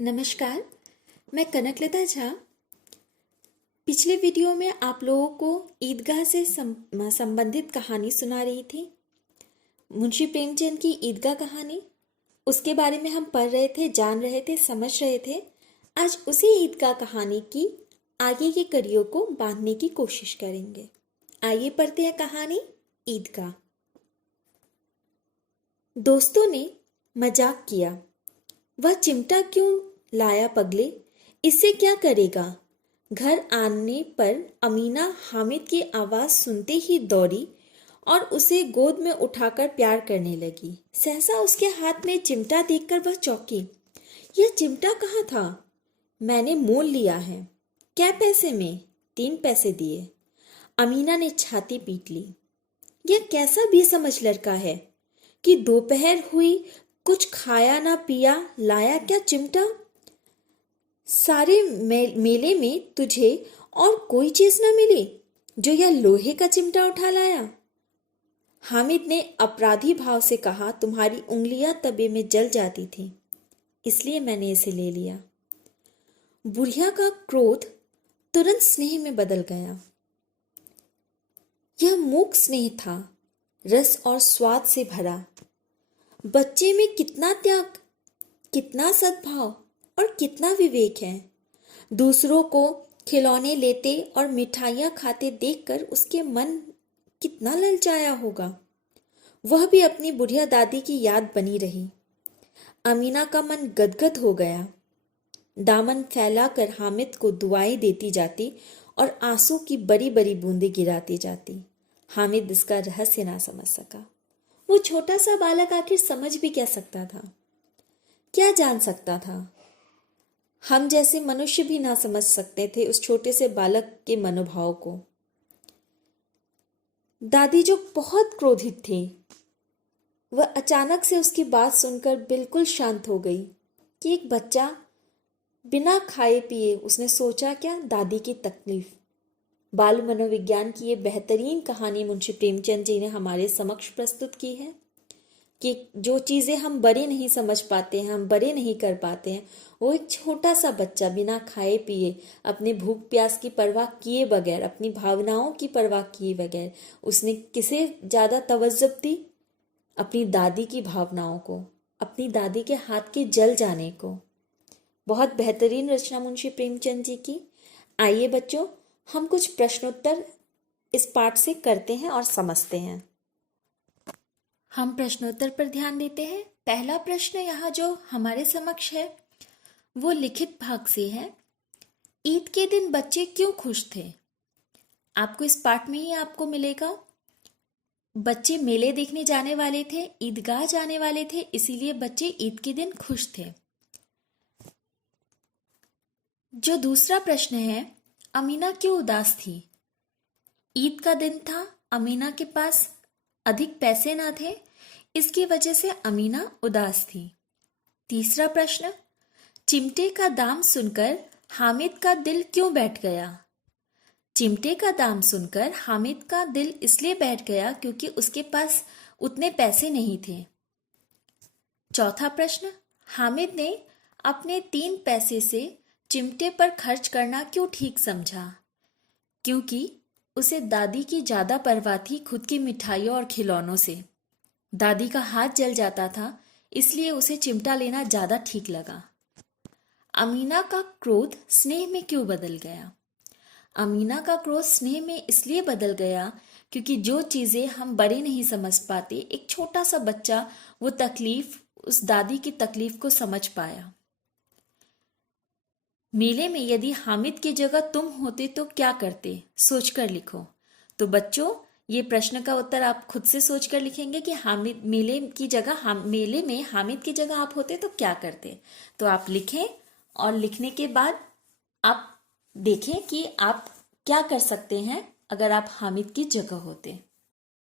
नमस्कार, मैं कनकलता झा। पिछले वीडियो में आप लोगों को ईदगाह से संबंधित कहानी सुना रही थी। मुंशी प्रेमचंद की ईदगाह कहानी, उसके बारे में हम पढ़ रहे थे, जान रहे थे, समझ रहे थे। आज उसी ईदगाह कहानी की आगे की कड़ियों को बांधने की कोशिश करेंगे। आइए पढ़ते हैं कहानी ईदगाह। दोस्तों ने मजाक किया, वह चिमटा क्यों लाया पगले, इससे क्या करेगा। घर आने पर अमीना हामिद की आवाज सुनते ही दौड़ी और उसे गोद में उठाकर प्यार करने लगी। सहसा उसके हाथ में चिमटा देखकर वह चौंकी। यह चिमटा कहाँ था? मैंने मोल लिया है। क्या पैसे में? 3 पैसे दिए। अमीना ने छाती पीट ली। यह कैसा बेसमझ लड़का है कि दोपहर हुई, कुछ खाया ना पिया, लाया क्या चिमटा। सारे मेले में तुझे और कोई चीज न मिली जो यह लोहे का चिमटा उठा लाया। हामिद ने अपराधी भाव से कहा, तुम्हारी उंगलियां तबे में जल जाती थी, इसलिए मैंने इसे ले लिया। बुढ़िया का क्रोध तुरंत स्नेह में बदल गया। यह मूक स्नेह था, रस और स्वाद से भरा। बच्चे में कितना त्याग, कितना सद्भाव और कितना विवेक है। दूसरों को खिलौने लेते और मिठाइयाँ खाते देखकर उसके मन कितना ललचाया होगा। वह भी अपनी बुढ़िया दादी की याद बनी रही। अमीना का मन गदगद हो गया। दामन फैलाकर हामिद को दुआएं देती जाती और आंसू की बड़ी बड़ी बूंदें गिराती जाती। हामिद इसका रहस्य ना समझ सका। वो छोटा सा बालक आखिर समझ भी क्या सकता था, क्या जान सकता था। हम जैसे मनुष्य भी ना समझ सकते थे उस छोटे से बालक के मनोभाव को। दादी जो बहुत क्रोधित थी, वह अचानक से उसकी बात सुनकर बिल्कुल शांत हो गई कि एक बच्चा बिना खाए पिए, उसने सोचा क्या, दादी की तकलीफ। बाल मनोविज्ञान की ये बेहतरीन कहानी मुंशी प्रेमचंद जी ने हमारे समक्ष प्रस्तुत की है कि जो चीज़ें हम बड़े नहीं समझ पाते हैं, हम बड़े नहीं कर पाते हैं, वो एक छोटा सा बच्चा बिना खाए पिए, अपने भूख प्यास की परवाह किए बगैर, अपनी भावनाओं की परवाह किए बगैर, उसने किसे ज़्यादा तवज्जो दी? अपनी दादी की भावनाओं को, अपनी दादी के हाथ के जल जाने को। बहुत बेहतरीन रचना मुंशी प्रेमचंद जी की। आइए बच्चों, हम कुछ प्रश्नोत्तर इस पाठ से करते हैं और समझते हैं। हम प्रश्नोत्तर पर ध्यान देते हैं। पहला प्रश्न यहाँ जो हमारे समक्ष है वो लिखित भाग से है। ईद के दिन बच्चे क्यों खुश थे? आपको इस पाठ में ही आपको मिलेगा। बच्चे मेले देखने जाने वाले थे, ईदगाह जाने वाले थे, इसीलिए बच्चे ईद के दिन खुश थे। जो दूसरा प्रश्न है, अमीना क्यों उदास थी? ईद का दिन था, अमीना के पास अधिक पैसे ना थे, इसकी वजह से अमीना उदास थी। तीसरा प्रश्न, चिमटे का दाम सुनकर हामिद का दिल क्यों बैठ गया? चिमटे का दाम सुनकर हामिद का दिल इसलिए बैठ गया क्योंकि उसके पास उतने पैसे नहीं थे। चौथा प्रश्न, हामिद ने अपने 3 पैसे से चिमटे पर खर्च करना क्यों ठीक समझा? क्योंकि उसे दादी की ज्यादा परवाह थी खुद की मिठाइयों और खिलौनों से। दादी का हाथ जल जाता था, इसलिए उसे चिमटा लेना ज्यादा ठीक लगा। अमीना का क्रोध स्नेह में क्यों बदल गया? अमीना का क्रोध स्नेह में इसलिए बदल गया क्योंकि जो चीजें हम बड़े नहीं समझ पाते, एक छोटा सा बच्चा वो तकलीफ, उस दादी की तकलीफ को समझ पाया। मेले में यदि हामिद की जगह तुम होते तो क्या करते? सोचकर लिखो। तो बच्चों, ये प्रश्न का उत्तर आप खुद से सोचकर लिखेंगे कि हामिद मेले की जगह, मेले में हामिद की जगह आप होते तो क्या करते। तो आप लिखें और लिखने के बाद आप देखें कि आप क्या कर सकते हैं अगर आप हामिद की जगह होते।